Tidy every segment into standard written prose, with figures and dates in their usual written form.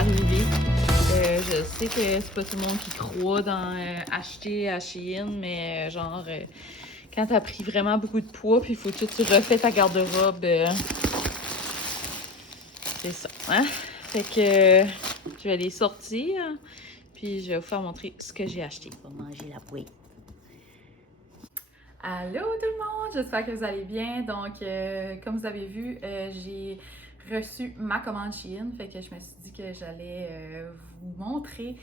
arrivé. Je sais que c'est pas tout le monde qui croit dans acheter à Shein, mais quand t'as pris vraiment beaucoup de poids, puis il faut que tu refais ta garde-robe, c'est ça. Hein? Fait que je vais les sortir, puis je vais vous faire montrer ce que j'ai acheté pour manger la bouée. Allô tout le monde, j'espère que vous allez bien. Donc, comme vous avez vu, j'ai reçu ma commande Shein, fait que je me suis dit que j'allais vous montrer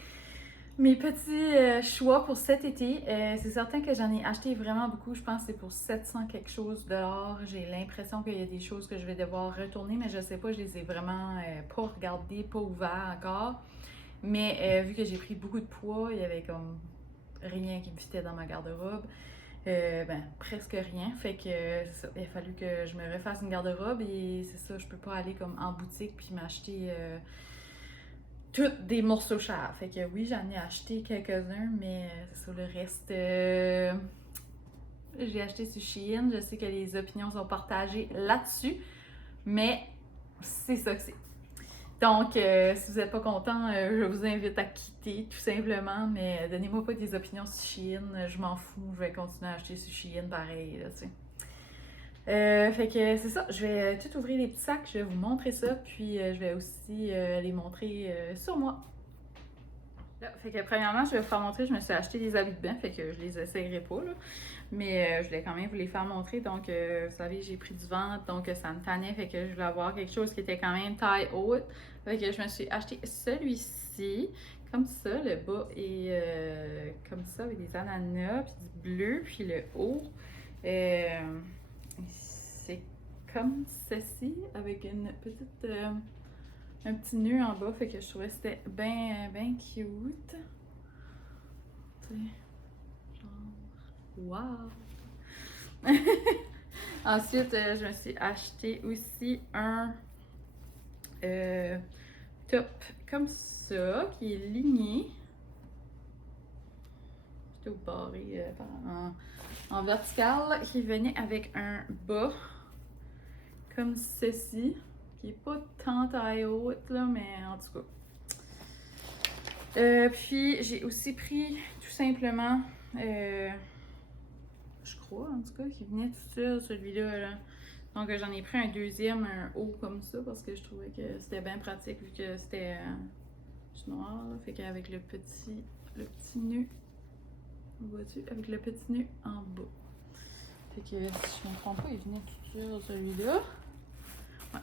mes petits choix pour cet été. C'est certain que j'en ai acheté vraiment beaucoup, je pense que c'est pour 700 quelque chose dollars. J'ai l'impression qu'il y a des choses que je vais devoir retourner, mais je sais pas, je les ai vraiment pas regardées, pas ouvertes encore. Mais vu que j'ai pris beaucoup de poids, il y avait comme rien qui me fitait dans ma garde-robe. Presque rien. Fait que ça, il a fallu que je me refasse une garde-robe et c'est ça, je peux pas aller comme en boutique puis m'acheter tous des morceaux chers. Fait que oui, j'en ai acheté quelques-uns, mais c'est ça, le reste, j'ai acheté sur Shein. Je sais que les opinions sont partagées là-dessus, mais c'est ça que c'est. Donc, si vous n'êtes pas content, je vous invite à quitter tout simplement, mais donnez-moi pas des opinions sur Shein, je m'en fous, je vais continuer à acheter sur Shein pareil, là, tu sais. Fait que c'est ça, je vais tout ouvrir les petits sacs, je vais vous montrer ça, puis je vais aussi les montrer sur moi. Là, fait que premièrement, je vais vous faire montrer, je me suis acheté des habits de bain, fait que je les essayerai pas, là. Mais je voulais quand même vous les faire montrer. Donc, vous savez, j'ai pris du ventre, donc ça me tannait. Fait que je voulais avoir quelque chose qui était quand même taille haute. Fait que je me suis acheté celui-ci. Comme ça, le bas est comme ça, avec des ananas, puis du bleu, puis le haut. C'est comme ceci, avec une petite, un petit nœud en bas. Fait que je trouvais que c'était bien, bien cute. Tu sais. Wow! Ensuite, je me suis acheté aussi un top comme ça, qui est ligné. Plutôt barré en vertical, qui venait avec un bas comme ceci, qui est pas tant taille haute, là, mais en tout cas. Puis, j'ai aussi pris tout simplement... je crois, en tout cas, qui venait tout seul, celui-là. Là. Donc, j'en ai pris un deuxième, un haut comme ça, parce que je trouvais que c'était bien pratique, vu que c'était noir. Là. Fait qu'avec le petit nœud, vois-tu, avec le petit nœud en bas. Fait que, si je ne me trompe pas, il venait tout seul, celui-là. Ouais.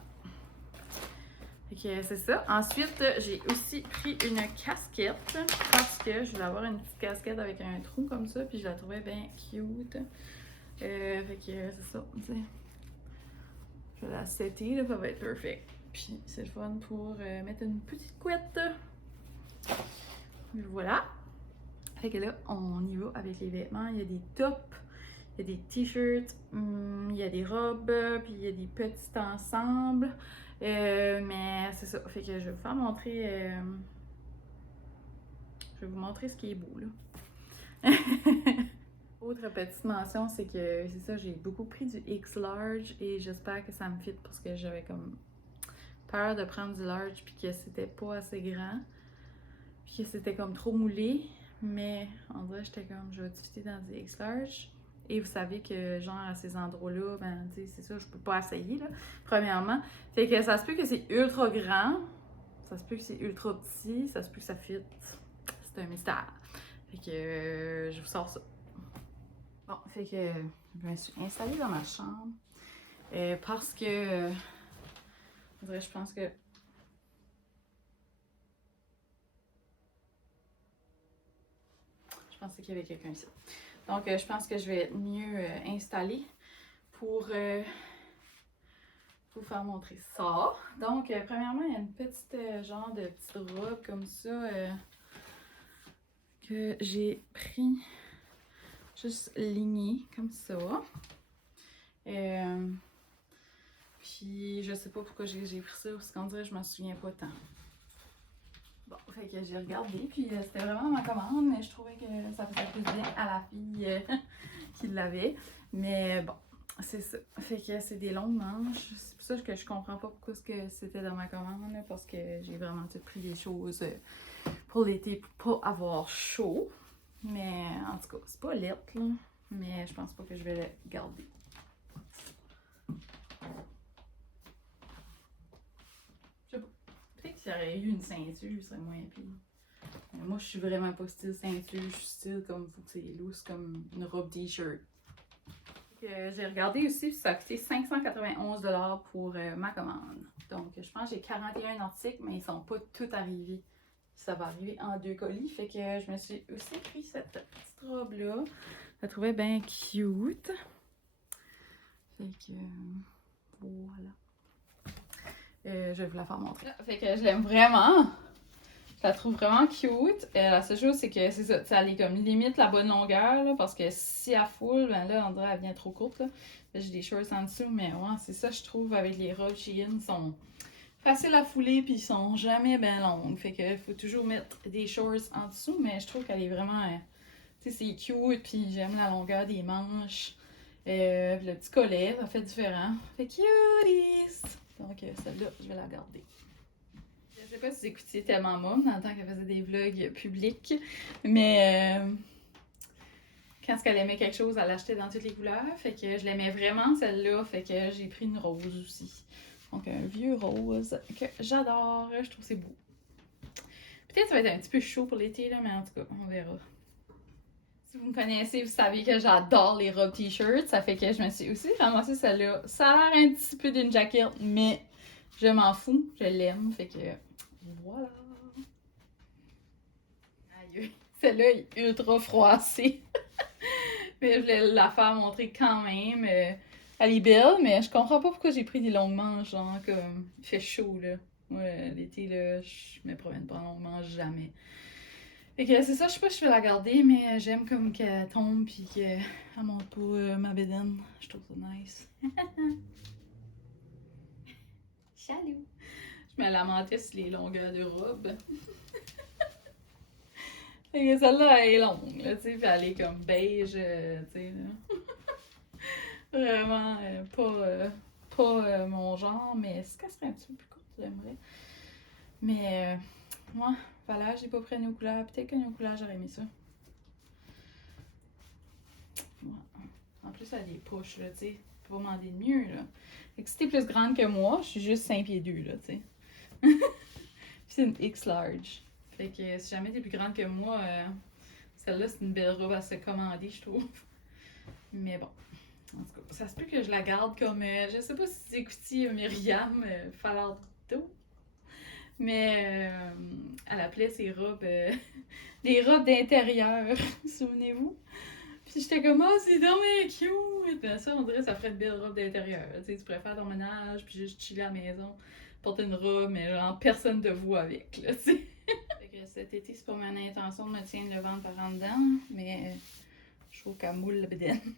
Fait que c'est ça. Ensuite, j'ai aussi pris une casquette, parce que je voulais avoir une petite casquette avec un trou comme ça, puis je la trouvais bien cute. Fait que c'est ça, tu sais. Je vais la setter, là, ça va être perfect. Puis c'est le fun pour mettre une petite couette. Voilà. Fait que là, on y va avec les vêtements. Il y a des tops, il y a des t-shirts, il y a des robes, puis il y a des petits ensembles. Mais c'est ça. Fait que je vais vous faire montrer. Je vais vous montrer ce qui est beau, là. Autre petite mention, c'est que c'est ça, j'ai beaucoup pris du X large et j'espère que ça me fit parce que j'avais comme peur de prendre du large puis que c'était pas assez grand puis que c'était comme trop moulé, mais en vrai j'étais comme je vais fitter dans du X large et vous savez que genre à ces endroits-là, ben tu sais c'est ça, je peux pas essayer là, premièrement. Fait que ça se peut que c'est ultra grand, ça se peut que c'est ultra petit, ça se peut que ça fit, c'est un mystère. Fait que je vous sors ça. Bon, fait que je me suis installée dans ma chambre parce que je pense que je pensais qu'il y avait quelqu'un ici. Donc je pense que je vais être mieux installée pour vous faire montrer ça. Donc premièrement, il y a une petite genre de petite robe comme ça que j'ai pris juste lignée comme ça. Puis je sais pas pourquoi j'ai pris ça, parce qu'on dirait que je m'en souviens pas tant. Bon, fait que j'ai regardé, puis c'était vraiment ma commande, mais je trouvais que ça faisait plus bien à la fille qui l'avait. Mais bon, c'est ça. Fait que c'est des longues manches. C'est pour ça que je comprends pas pourquoi c'était dans ma commande, là, parce que j'ai vraiment tout pris des choses pour l'été pour pas avoir chaud. Mais en tout cas, c'est pas lettre, là. Mais je pense pas que je vais le garder. Je sais pas. Peut-être qu'il y aurait eu une ceinture, ce serait moins pire. Mais moi, je suis vraiment pas style ceinture. Je suis style comme, faut que c'est loose, comme une robe t-shirt. J'ai regardé aussi, ça a coûté 591 $ pour ma commande. Donc, je pense que j'ai 41 articles, mais ils sont pas tous arrivés. Ça va arriver en 2 colis. Fait que je me suis aussi pris cette petite robe-là. Je la trouvais bien cute. Fait que voilà. Je vais vous la faire montrer. Fait que je l'aime vraiment. Je la trouve vraiment cute. La seule chose, c'est que c'est ça, ça allait comme limite la bonne longueur, là, parce que si elle foule, ben là, on dirait qu'elle vient trop courte. Là. J'ai des shorts en dessous, mais ouais, c'est ça, je trouve, avec les robes Shein, ils sont faciles à fouler, puis ils sont jamais bien longues. Fait que faut toujours mettre des shorts en dessous, mais je trouve qu'elle est vraiment, tu sais, c'est cute, puis j'aime la longueur des manches. Le petit collet, ça fait différent. Fait cuties! Donc, celle-là, je vais la garder. Je sais pas si vous écoutiez tellement Mom dans le temps qu'elle faisait des vlogs publics, mais quand elle aimait quelque chose, elle l'achetait dans toutes les couleurs. Fait que je l'aimais vraiment celle-là, fait que j'ai pris une rose aussi. Donc un vieux rose que j'adore, je trouve que c'est beau. Peut-être que ça va être un petit peu chaud pour l'été, là, mais en tout cas, on verra. Si vous me connaissez, vous savez que j'adore les robes t-shirts, ça fait que je me suis aussi ramassée celle-là. Ça a l'air un petit peu d'une jaquette, mais je m'en fous, je l'aime, fait que voilà. Aïe, celle-là est ultra froissée. Mais je voulais la faire montrer quand même. Elle est belle, mais je comprends pas pourquoi j'ai pris des longues manches, genre comme il fait chaud là. Ouais, l'été là, je me promène pas en longue manche jamais. Fait que c'est ça, je sais pas si je vais la garder, mais j'aime comme qu'elle tombe pis qu'elle monte pas ma bédaine. Je trouve ça nice. Chalou! Je me lamentais sur les longueurs de robe. Fait que celle-là, elle est longue, là, tu sais, pis elle est comme beige, tu sais, là. Vraiment pas mon genre, mais est-ce qu'elle serait un petit peu plus courte, j'aimerais. Mais moi, voilà, j'ai pas pris une couleur. Peut-être qu'une couleur, j'aurais aimé ça. Ouais. En plus, elle a des poches, là, tu sais. Tu peux pas demander de mieux, là. Fait que si t'es plus grande que moi, je suis juste 5 pieds 2, là, tu sais. c'est une X large. Fait que si jamais t'es plus grande que moi, celle-là, c'est une belle robe à se commander, je trouve. Mais bon. En tout cas, ça se peut que je la garde comme. Je sais pas si vous écoutiez Myriam Falardeau, mais elle appelait ses robes des robes d'intérieur, souvenez-vous? Puis j'étais comme, oh, c'est dommage cute! Ben ça, on dirait que ça ferait de belles robes d'intérieur. Tu sais, tu pourrais faire ton ménage, puis juste chiller à la maison, porter une robe, mais genre personne te voit avec, là, tu sais. Fait que cet été, c'est pas mon intention de me tenir le ventre par en dedans, mais je trouve qu'elle moule le bédaine.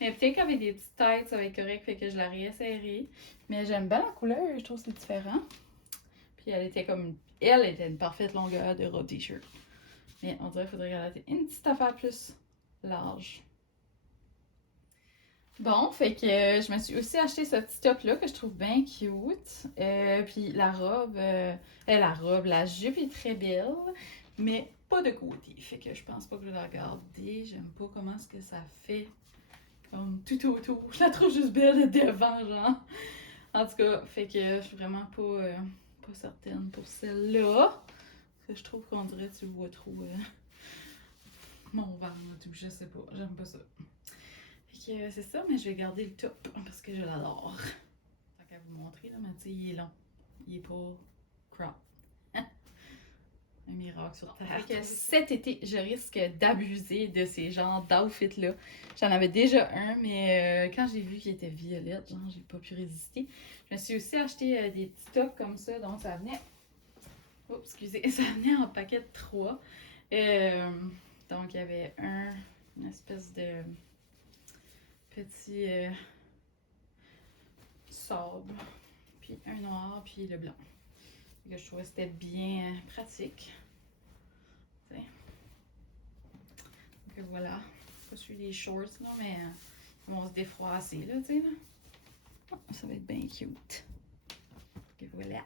Mais peut-être qu'avec des petites têtes, ça va être correct, fait que je la réessayerai. Mais j'aime bien la couleur, je trouve que c'est différent. Puis elle était comme. Elle était une parfaite longueur de robe t-shirt. Mais on dirait qu'il faudrait regarder une petite affaire plus large. Bon, fait que je me suis aussi acheté ce petit top-là que je trouve bien cute. Puis la jupe est très belle, mais pas de côté. Fait que je pense pas que je vais la garder. J'aime pas comment est-ce que ça fait comme tout autour. Je la trouve juste belle devant, genre. En tout cas, fait que je suis vraiment pas certaine pour celle-là. Parce que je trouve qu'on dirait que tu vois trop mon ventre ou je sais pas. J'aime pas ça. Fait que c'est ça, mais je vais garder le top parce que je l'adore. Tant qu'à vous montrer, là, mais tu sais, il est long. Il est pas crop. Un miracle sur terre. Fait que cet été, je risque d'abuser de ces genres d'outfits-là. J'en avais déjà un, mais quand j'ai vu qu'il était violette, genre, j'ai pas pu résister. Je me suis aussi acheté des petits tops comme ça, donc ça venait. Oups, excusez, ça venait en paquet de 3. Donc, il y avait une espèce de petit sobre, puis un noir, puis le blanc. Que je trouvais que c'était bien pratique. Donc voilà. Pas sur les shorts, là, mais Ils vont se défroisser, là, tu sais, là. Oh, ça va être bien cute. Et voilà.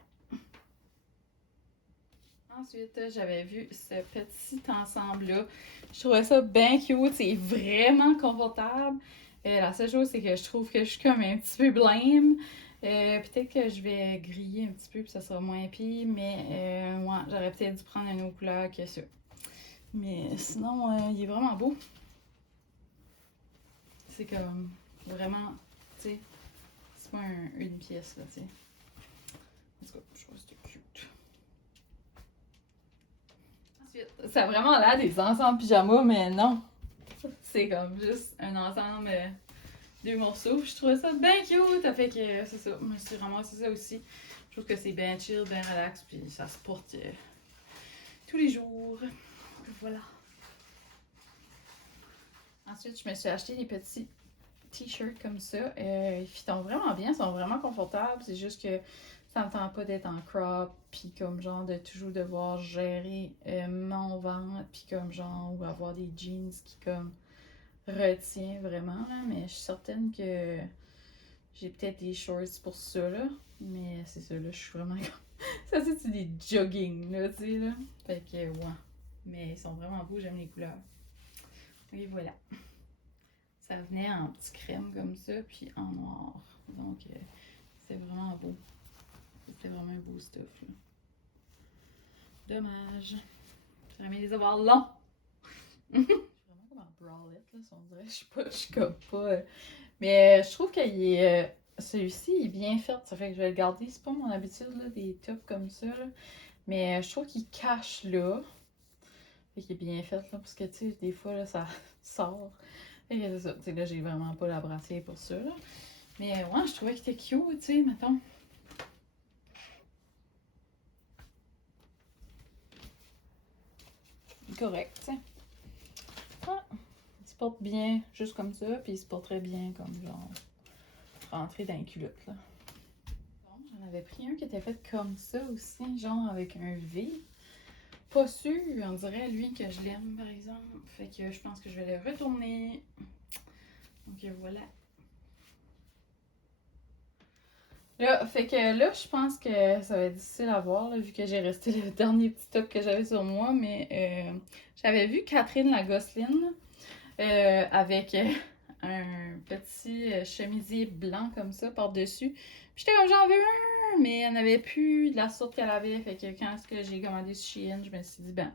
Ensuite, j'avais vu ce petit ensemble-là. Je trouvais ça bien cute. C'est vraiment confortable. La seule chose, c'est que je trouve que je suis comme un petit peu blême. Peut-être que je vais griller un petit peu, puis ça sera moins pire. Mais ouais, j'aurais peut-être dû prendre une autre couleur que ça. Mais sinon, il est vraiment beau. C'est comme vraiment, tu sais, c'est pas une pièce, là, tu sais. En tout cas, je trouve que c'était cute. Ensuite, ça a vraiment l'air des ensembles pyjamas, mais non. C'est comme juste un ensemble, deux morceaux. Je trouvais ça bien cute. Ça fait que c'est ça. Je me suis ramassé ça aussi. Je trouve que c'est bien chill, bien relax, puis ça se porte tous les jours. Voilà. Ensuite, je me suis acheté des petits t-shirts comme ça. Ils fitent vraiment bien, ils sont vraiment confortables. C'est juste que ça me tente pas d'être en crop, puis comme genre de toujours devoir gérer mon ventre, puis comme genre, ou avoir des jeans qui comme retient vraiment, là. Mais je suis certaine que j'ai peut-être des shorts pour ça, là. Mais c'est ça, là, je suis vraiment ça, c'est des jogging, là, tu sais, là. Fait que, ouais. Mais ils sont vraiment beaux, j'aime les couleurs. Et voilà. Ça venait en petit crème comme ça, puis en noir. Donc, c'est vraiment beau. C'était vraiment un beau stuff, là. Dommage. J'aurais aimé les avoir longs. Je suis vraiment comme en bralette, là, si on dirait. Je suis comme pas... Mais je trouve qu'il est... celui-ci il est bien fait, ça fait que je vais le garder. C'est pas mon habitude, là, des tops comme ça, là. Mais je trouve qu'il cache là. Fait qu'il est bien fait, là, parce que, tu sais, des fois, là, ça sort. Fait que c'est ça. Tu sais, là, j'ai vraiment pas la brassière pour ça, là. Mais ouais, je trouvais qu'il était cute, tu sais, mettons. Correct, tu sais. Ah, il se porte bien juste comme ça, puis il se porterait bien comme genre rentrer dans une culotte, là. Bon, j'en avais pris un qui était fait comme ça aussi, genre avec un V. Pas sûr, on dirait lui que je l'aime par exemple. Fait que je pense que je vais le retourner. Donc voilà. Là, fait que là, je pense que ça va être difficile à voir, là, vu que j'ai resté le dernier petit top que j'avais sur moi, mais j'avais vu Catherine la Gosseline avec un petit chemisier blanc comme ça par-dessus. Puis j'étais comme j'en veux un, mais elle n'avait plus de la sorte qu'elle avait. Fait que quand est-ce que j'ai commandé sur Shein, je me suis dit, ben,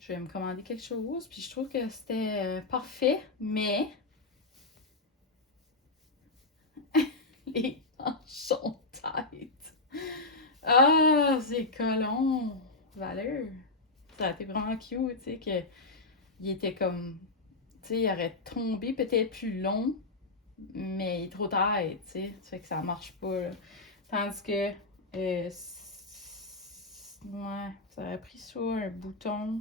je vais me commander quelque chose. Puis je trouve que c'était parfait, mais les manches sont tight. Ah, c'est colon. Valeur. Ça a été vraiment cute, tu sais, qu'il était comme, tu sais, il aurait tombé peut-être plus long, mais il est trop tight, tu sais. Ça fait que ça marche pas, là. Tandis que, ouais, ça aurait pris ça, un bouton,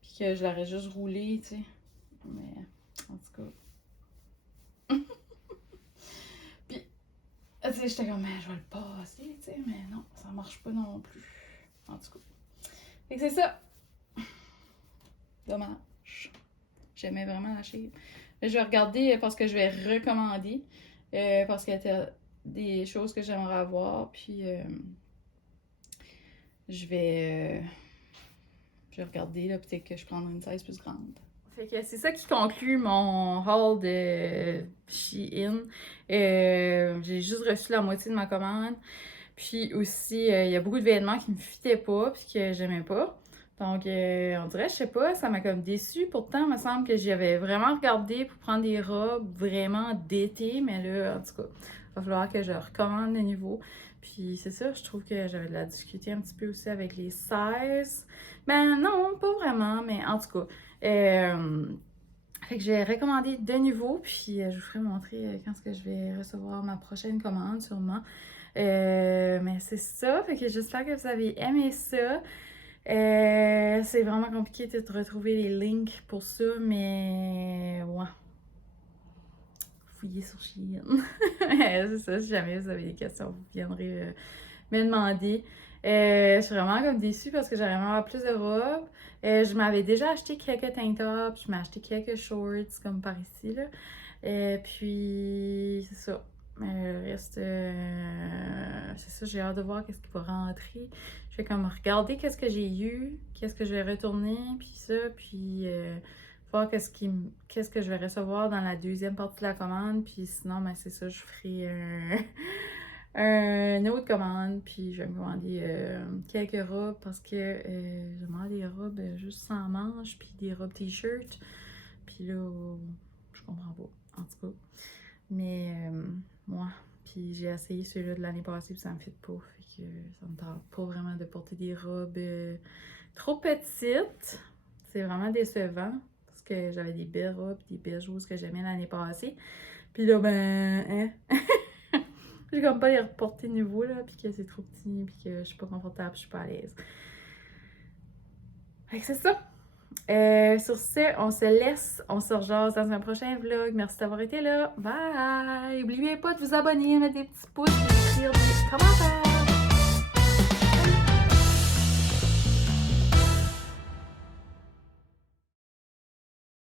puis que je l'aurais juste roulé, tu sais. Mais, en tout cas. Puis, tu sais, j'étais comme, mais je vais le passer, tu sais, mais non, ça marche pas non plus. En tout cas. Fait que c'est ça. Dommage. J'aimais vraiment la shape. Je vais regarder parce que je vais recommander. Parce qu'il y a des choses que j'aimerais avoir. Puis je vais, je vais regarder. Là, peut-être que je prendrai une size plus grande. Fait que c'est ça qui conclut mon haul de Shein. J'ai juste reçu la moitié de ma commande. Puis aussi, il y a beaucoup de vêtements qui me fitaient pas puis que j'aimais pas. Donc, on dirait, je sais pas, ça m'a comme déçue. Pourtant, il me semble que j'avais vraiment regardé pour prendre des robes vraiment d'été. Mais là, en tout cas, il va falloir que je recommande de nouveau. Puis c'est ça, je trouve que j'avais de la difficulté un petit peu aussi avec les sizes. Ben non, pas vraiment, mais en tout cas. Fait que j'ai recommandé de nouveau. Puis je vous ferai montrer quand est-ce que je vais recevoir ma prochaine commande, sûrement. Mais c'est ça, fait que j'espère que vous avez aimé ça. C'est vraiment compliqué de retrouver les links pour ça, mais ouais. Fouillez sur Shein. C'est ça, si jamais vous avez des questions, vous viendrez me demander. Je suis vraiment comme déçue parce que j'aurais aimé avoir plus de robes. Je m'avais déjà acheté quelques tank tops, je m'ai acheté quelques shorts comme par ici, là. Puis, c'est ça. Le reste, c'est ça, j'ai hâte de voir qu'est-ce qui va rentrer. Je vais comme regarder qu'est-ce que j'ai eu, qu'est-ce que je vais retourner, puis ça, puis voir qu'est-ce que je vais recevoir dans la deuxième partie de la commande, puis sinon, ben c'est ça, je ferai une autre commande, puis je vais me commander quelques robes parce que je demande des robes juste sans manches, puis des robes t-shirt, puis là, je comprends pas, en tout cas. Mais moi, puis j'ai essayé celui-là de l'année passée, puis ça me fit pas, fait que ça me tente pas vraiment de porter des robes trop petites. C'est vraiment décevant, parce que j'avais des belles robes, des belles choses que j'aimais l'année passée. Puis là, ben, hein? J'ai comme pas les reporter nouveau, là, puis que c'est trop petit, puis que je suis pas confortable, je suis pas à l'aise. Fait que c'est ça. Sur ce, on se laisse, on se rejase dans un prochain vlog. Merci d'avoir été là. Bye! N'oubliez pas de vous abonner, mettre des petits pouces, d'écrire des commentaires.